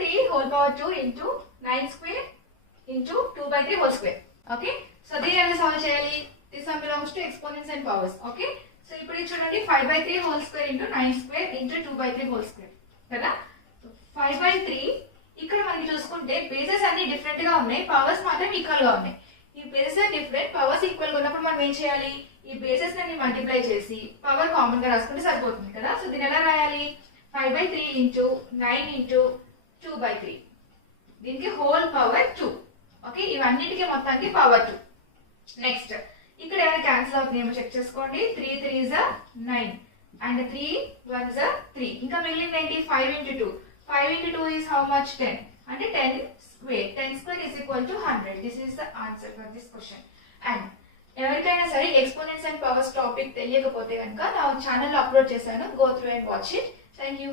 3 whole power 2 into 9 square into 2 by 3 whole square. Okay. So దీన్ని ఎలా solve చేయాలి? This one belongs to exponents and powers. Okay. So ఇప్పుడు ఇది చూడండి 5 by 3 whole square into 9 square into 2 by 3 whole square కదా. So 5 by 3 ఇక్కడ మనకి చూసుకుంటే బేసెస్ అన్ని డిఫరెంట్ గా ఉన్నాయి, పవర్స్ మాత్రం ఈక్వల్ గా ఉన్నాయి. ఈ బేసెస్ డిఫరెంట్, పవర్స్ ఈక్వల్ గా ఉన్నప్పుడు మనం ఏం చేయాలి? ఈ బేసెస్ అన్ని మల్టిప్లై చేసి పవర్ కామన్ గా రాసుకుంటే సరిపోతుంది కదా. సో దీన్ని ఎలా రాయాలి? 5 by 3 into 9 into 2 by 3. దీనికి హోల్ పవర్ 2. ఓకే, ఇవన్నిటికీ మొత్తానికి పవర్ 2. నెక్స్ట్ ఇక్కడ ఏమైనా క్యాన్సిల్ అవుతుందేమో చెక్ చేసుకోండి. 3 3s are 9 and 3 1s are 3. ఇంకా మిగిలింది ఏంటి? 5 into 2. 5 into 2 is how much? 10. అంటే 10 square. 10 square is equal to 100. This is the answer for this question. And ఎవరికైనా సరే ఎక్స్పోనెంట్స్ అండ్ పవర్స్ టాపిక్ తెలియకపోతే కనుక నా ఛానల్లో అప్లోడ్ చేశాను. Go through and watch it. Thank you.